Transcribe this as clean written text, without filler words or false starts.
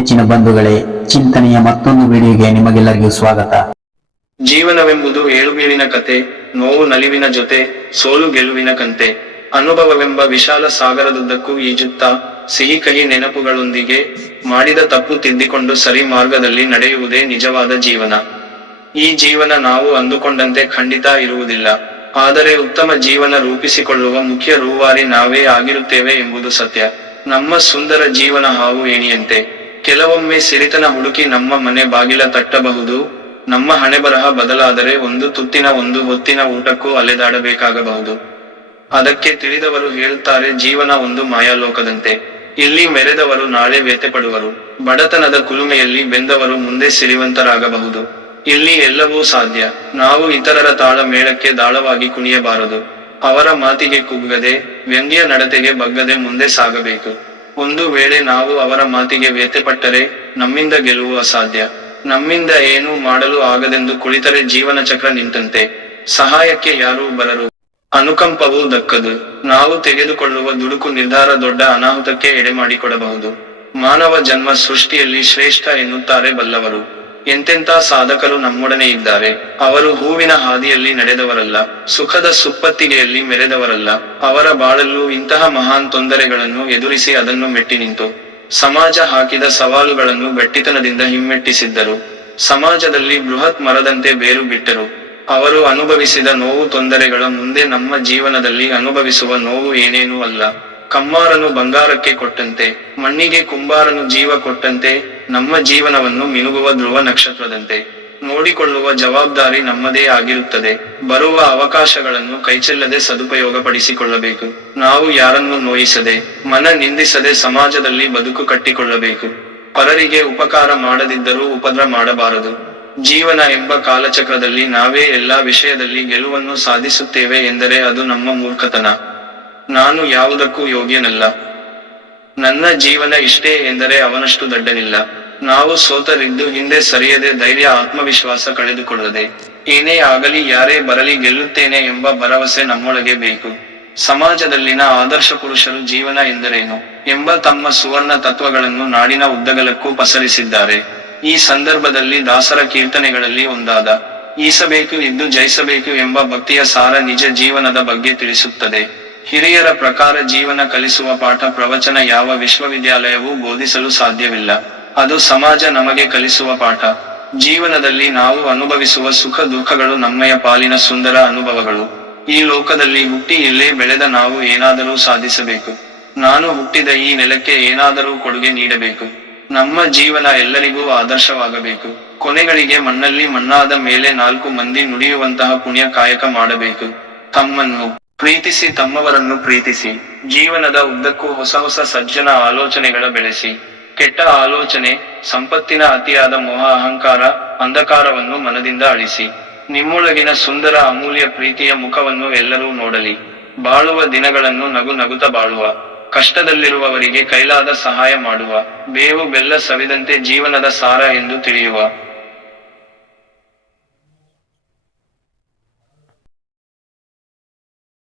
ನೆಚ್ಚಿನ ಬಂಧುಗಳೇ, ಚಿಂತನೆಯ ಮತ್ತೊಂದು ವಿಡಿಯೋಗೆ ನಿಮಗೆಲ್ಲರಿಗೂ ಸ್ವಾಗತ. ಜೀವನವೆಂಬುದು ಏಳುಬೀಳಿನ ಕತೆ, ನೋವು ನಲಿವಿನ ಜೊತೆ, ಸೋಲು ಗೆಲುವಿನ ಕಂತೆ. ಅನುಭವವೆಂಬ ವಿಶಾಲ ಸಾಗರದುದ್ದಕ್ಕೂ ಈಜುತ್ತಾ, ಸಿಹಿ ಕಹಿ ನೆನಪುಗಳೊಂದಿಗೆ, ಮಾಡಿದ ತಪ್ಪು ತಿದ್ದಿಕೊಂಡು ಸರಿ ಮಾರ್ಗದಲ್ಲಿ ನಡೆಯುವುದೇ ನಿಜವಾದ ಜೀವನ. ಈ ಜೀವನ ನಾವು ಅಂದುಕೊಂಡಂತೆ ಖಂಡಿತ ಇರುವುದಿಲ್ಲ. ಆದರೆ ಉತ್ತಮ ಜೀವನ ರೂಪಿಸಿಕೊಳ್ಳುವ ಮುಖ್ಯ ರೂವಾರಿ ನಾವೇ ಆಗಿರುತ್ತೇವೆ ಎಂಬುದು ಸತ್ಯ. ನಮ್ಮ ಸುಂದರ ಜೀವನ ಹಾವು ಏಣಿಯಂತೆ. ಕೆಲವೊಮ್ಮೆ ಸಿರಿತನ ಹುಡುಕಿ ನಮ್ಮ ಮನೆ ಬಾಗಿಲ ತಟ್ಟಬಹುದು. ನಮ್ಮ ಹಣೆಬರಹ ಬದಲಾದರೆ ಒಂದು ತುತ್ತಿನ ಒಂದು ಹೊತ್ತಿನ ಊಟಕ್ಕೂ ಅಲೆದಾಡಬೇಕಾಗಬಹುದು. ಅದಕ್ಕೆ ತಿಳಿದವರು ಹೇಳುತ್ತಾರೆ, ಜೀವನ ಒಂದು ಮಾಯಾಲೋಕದಂತೆ. ಇಲ್ಲಿ ಮೆರೆದವರು ನಾಳೆ ವ್ಯಥೆಪಡುವರು. ಬಡತನದ ಕುಲುಮೆಯಲ್ಲಿ ಬೆಂದವರು ಮುಂದೆ ಸಿರಿವಂತರಾಗಬಹುದು. ಇಲ್ಲಿ ಎಲ್ಲವೂ ಸಾಧ್ಯ. ನಾವು ಇತರರ ತಾಳ ಮೇಳಕ್ಕೆ ದಾಳವಾಗಿ ಕುಣಿಯಬಾರದು. ಅವರ ಮಾತಿಗೆ ಕುಗ್ಗದೆ, ವ್ಯಂಗ್ಯ ನಡತೆಗೆ ಬಗ್ಗದೆ ಮುಂದೆ ಸಾಗಬೇಕು. ಒಂದು ವೇಳೆ ನಾವು ಅವರ ಮಾತಿಗೆ ವ್ಯಥೆಪಟ್ಟರೆ, ನಮ್ಮಿಂದ ಗೆಲುವು ಅಸಾಧ್ಯ. ನಮ್ಮಿಂದ ಏನೂ ಮಾಡಲು ಆಗದೆಂದು ಕುಳಿತರೆ ಜೀವನ ಚಕ್ರ ನಿಂತಂತೆ. ಸಹಾಯಕ್ಕೆ ಯಾರೂ ಬರರು. ಅನುಕಂಪವೂ ದಕ್ಕದು. ನಾವು ತೆಗೆದುಕೊಳ್ಳುವ ದುಡುಕು ನಿರ್ಧಾರ ದೊಡ್ಡ ಅನಾಹುತಕ್ಕೆ ಎಡೆಮಾಡಿಕೊಡಬಹುದು. ಮಾನವ ಜನ್ಮ ಸೃಷ್ಟಿಯಲ್ಲಿ ಶ್ರೇಷ್ಠ ಎನ್ನುತ್ತಾರೆ ಬಲ್ಲವರು. ಎಂತೆಂಥ ಸಾಧಕರು ನಮ್ಮೊಡನೆ ಇದ್ದಾರೆ. ಅವರು ಹೂವಿನ ಹಾದಿಯಲ್ಲಿ ನಡೆದವರಲ್ಲ, ಸುಖದ ಸುಪ್ಪತ್ತಿಗೆಯಲ್ಲಿ ಮೆರೆದವರಲ್ಲ. ಅವರ ಬಾಳಲ್ಲೂ ಇಂತಹ ಮಹಾನ್ ತೊಂದರೆಗಳನ್ನು ಎದುರಿಸಿ ಅದನ್ನು ಮೆಟ್ಟಿ ನಿಂತು, ಸಮಾಜ ಹಾಕಿದ ಸವಾಲುಗಳನ್ನು ಗಟ್ಟಿತನದಿಂದ ಹಿಮ್ಮೆಟ್ಟಿಸಿದ್ದರು. ಸಮಾಜದಲ್ಲಿ ಬೃಹತ್ ಮರದಂತೆ ಬೇರು ಬಿಟ್ಟರು. ಅವರು ಅನುಭವಿಸಿದ ನೋವು ತೊಂದರೆಗಳ ಮುಂದೆ ನಮ್ಮ ಜೀವನದಲ್ಲಿ ಅನುಭವಿಸುವ ನೋವು ಏನೇನೂ ಅಲ್ಲ. ಕಮ್ಮಾರನು ಬಂಗಾರಕ್ಕೆ ಕೊಟ್ಟಂತೆ, ಮಣ್ಣಿಗೆ ಕುಂಬಾರನು ಜೀವ ಕೊಟ್ಟಂತೆ, ನಮ್ಮ ಜೀವನವನ್ನು ಮಿನುಗುವ ಧ್ರುವ ನಕ್ಷತ್ರದಂತೆ ನೋಡಿಕೊಳ್ಳುವ ಜವಾಬ್ದಾರಿ ನಮ್ಮದೇ ಆಗಿರುತ್ತದೆ. ಬರುವ ಅವಕಾಶಗಳನ್ನು ಕೈಚೆಲ್ಲದೆ ಸದುಪಯೋಗಪಡಿಸಿಕೊಳ್ಳಬೇಕು. ನಾವು ಯಾರನ್ನೂ ನೋಯಿಸದೆ, ಮನ ನಿಂದಿಸದೆ ಸಮಾಜದಲ್ಲಿ ಬದುಕು ಕಟ್ಟಿಕೊಳ್ಳಬೇಕು. ಪರರಿಗೆ ಉಪಕಾರ ಮಾಡದಿದ್ದರೂ ಉಪದ್ರ ಮಾಡಬಾರದು. ಜೀವನ ಎಂಬ ಕಾಲಚಕ್ರದಲ್ಲಿ ನಾವೇ ಎಲ್ಲಾ ವಿಷಯದಲ್ಲಿ ಗೆಲುವನ್ನು ಸಾಧಿಸುತ್ತೇವೆ ಎಂದರೆ ಅದು ನಮ್ಮ ಮೂರ್ಖತನ. ನಾನು ಯಾವುದಕ್ಕೂ ಯೋಗ್ಯನಲ್ಲ, ನನ್ನ ಜೀವನ ಇಷ್ಟೇ ಎಂದರೆ ಅವನಷ್ಟು ದಡ್ಡನಿಲ್ಲ. ನಾವು ಸೋತರಿದ್ದು ಹಿಂದೆ ಸರಿಯದೆ ಧೈರ್ಯ ಆತ್ಮವಿಶ್ವಾಸ ಕಳೆದುಕೊಳ್ಳದೆ, ಏನೇ ಆಗಲಿ ಯಾರೇ ಬರಲಿ ಗೆಲ್ಲುತ್ತೇನೆ ಎಂಬ ಭರವಸೆ ನಮ್ಮೊಳಗೆ ಬೇಕು. ಸಮಾಜದಲ್ಲಿನ ಆದರ್ಶ ಪುರುಷರು ಜೀವನ ಎಂದರೇನು ಎಂಬ ತಮ್ಮ ಸುವರ್ಣ ತತ್ವಗಳನ್ನು ನಾಡಿನ ಉದ್ದಗಲಕ್ಕೂ ಪಸರಿಸಿದ್ದಾರೆ. ಈ ಸಂದರ್ಭದಲ್ಲಿ ದಾಸರ ಕೀರ್ತನೆಗಳಲ್ಲಿ ಒಂದಾದ ಈಸಬೇಕು ಇದ್ದು ಜಯಿಸಬೇಕು ಎಂಬ ಭಕ್ತಿಯ ಸಾರ ನಿಜ ಜೀವನದ ಬಗ್ಗೆ ತಿಳಿಸುತ್ತದೆ. ಹಿರಿಯರ ಪ್ರಕಾರ ಜೀವನ ಕಲಿಸುವ ಪಾಠ ಪ್ರವಚನ ಯಾವ ವಿಶ್ವವಿದ್ಯಾಲಯವೂ ಬೋಧಿಸಲು ಸಾಧ್ಯವಿಲ್ಲ. ಅದು ಸಮಾಜ ನಮಗೆ ಕಲಿಸುವ ಪಾಠ. ಜೀವನದಲ್ಲಿ ನಾವು ಅನುಭವಿಸುವ ಸುಖ ದುಃಖಗಳು ನಮ್ಮಯ ಪಾಲಿನ ಸುಂದರ ಅನುಭವಗಳು. ಈ ಲೋಕದಲ್ಲಿ ಹುಟ್ಟಿ ಇಲ್ಲೇ ಬೆಳೆದ ನಾವು ಏನಾದರೂ ಸಾಧಿಸಬೇಕು. ನಾನು ಹುಟ್ಟಿದ ಈ ನೆಲಕ್ಕೆ ಏನಾದರೂ ಕೊಡುಗೆ ನೀಡಬೇಕು. ನಮ್ಮ ಜೀವನ ಎಲ್ಲರಿಗೂ ಆದರ್ಶವಾಗಬೇಕು. ಕೊನೆಗಳಿಗೆ ಮಣ್ಣಲ್ಲಿ ಮಣ್ಣಾದ ಮೇಲೆ 4 ಮಂದಿ ನುಡಿಯುವಂತಹ ಪುಣ್ಯ ಕಾಯಕ ಮಾಡಬೇಕು. ತಮ್ಮನ್ನು ಪ್ರೀತಿಸಿ ತಮ್ಮವರನ್ನು ಪ್ರೀತಿಸಿ, ಜೀವನದ ಉದ್ದಕ್ಕೂ ಹೊಸ ಹೊಸ ಸಜ್ಜನ ಆಲೋಚನೆಗಳ ಬೆಳೆಸಿ. ಕೆಟ್ಟ ಆಲೋಚನೆ, ಸಂಪತ್ತಿನ ಅತಿಯಾದ ಮೋಹ ಅಹಂಕಾರ, ಅಂಧಕಾರವನ್ನು ಮನದಿಂದ ಅಳಿಸಿ. ನಿಮ್ಮೊಳಗಿನ ಸುಂದರ ಅಮೂಲ್ಯ ಪ್ರೀತಿಯ ಮುಖವನ್ನು ಎಲ್ಲರೂ ನೋಡಲಿ. ಬಾಳುವ ದಿನಗಳನ್ನು ನಗು ನಗುತ್ತ ಬಾಳುವ, ಕಷ್ಟದಲ್ಲಿರುವವರಿಗೆ ಕೈಲಾದ ಸಹಾಯ ಮಾಡುವ, ಬೇವು ಬೆಲ್ಲ ಸವಿದಂತೆ ಜೀವನದ ಸಾರ ಎಂದು ತಿಳಿಯುವ.